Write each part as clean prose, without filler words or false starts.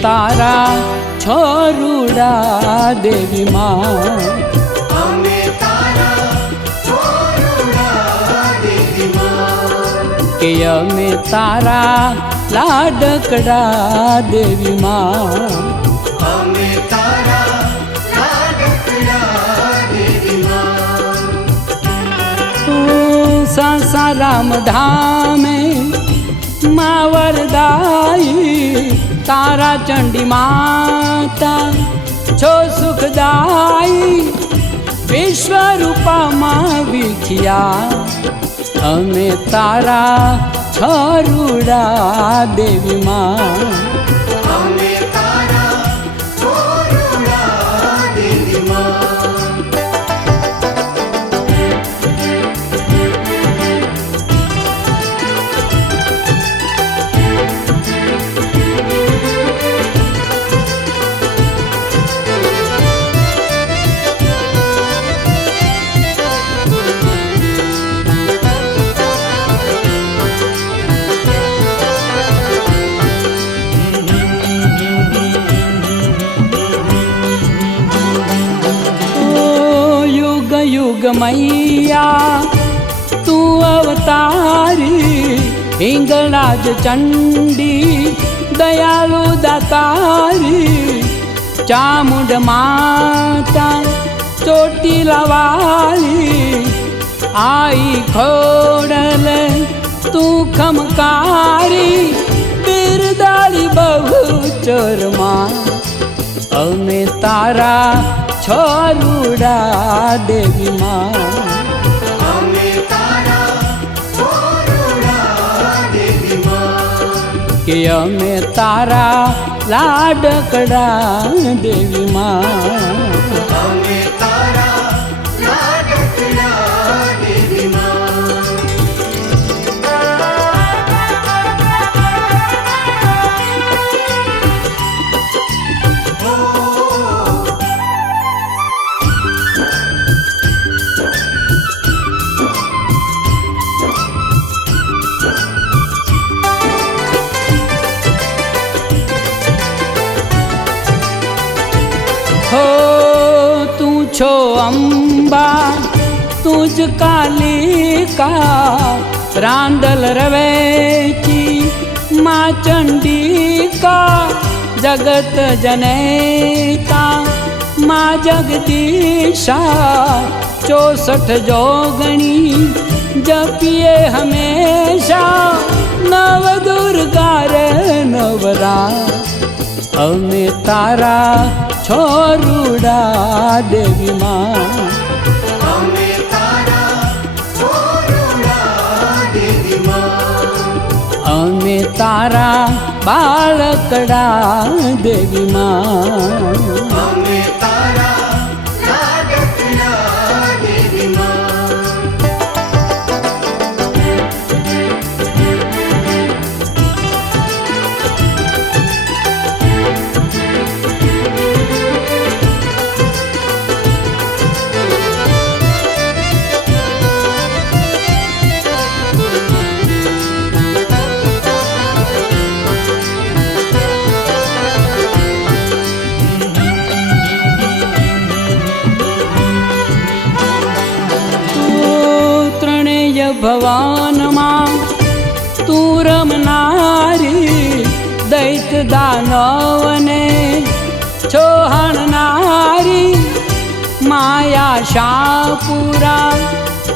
तारा छोरुड़ा देवी माँ અમે તારા છોરુડા દેવી માં के अमे तारा लाडकड़ा देवी माँ અમે તારા લાડકડા દેવી માં सासाराम धामे माँ वरदाई तारा चंडी माता छो सुखदाई विश्वरूपा माँ विखिया अमे तारा छोरुड़ा देवी माँ અમે તારા છોરુડા દેવી માં युग मैया तू अवतारी हिंगलाज चंडी दयालु दातारी चामुंड माता चोटीला वाली आई खोड़ल तू खमकारी बिरदाली बहुचर माँ अमे तारा छोरुड़ा देवी माँ અમે તારા છોરુડા દેવી માં के अमे तारा लाडकड़ा देवी माँ અમે તારા લાડકડા દેવી માં हो तू छो अम्बा तुझ कालिका रांदल रवेची माँ चंडिका जगत जनेता माँ जगदीशा 64 जोगणी जपिए हमेशा नव दुर्गा रे नवरा अमे तारा छोरुड़ा देवी माँ અમે તારા છોરુડા દેવી માં अमे तारा बालकड़ा देवी माँ અમે તારા લાડકડા દેવી માં भवन माँ तू रमनारी दैत दानवने छोहण नारी माया शापुरा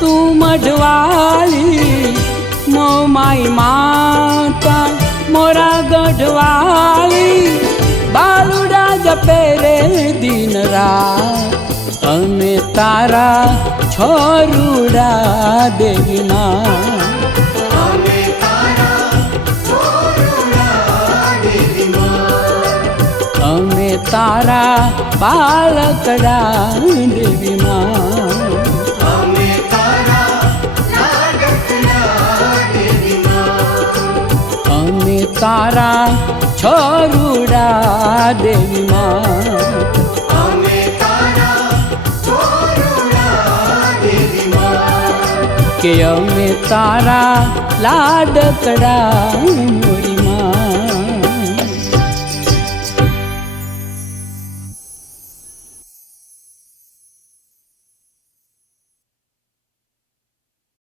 तू मढ़वाली मो माई माता मोरा गढ़वाली बालुड़ा जपे रे दिन रात अमे तारा छोरुड़ा देवी माँ અમે તારા છોરુડા દેવી માં अमे तारा बालकड़ा देवी माँ અમે તારા લાડકડા દેવી માં अमे तारा छोरुड़ा देवी माँ અમે તારા છોરુડા દેવી માં के अमे तारा लाडकड़ा मोरी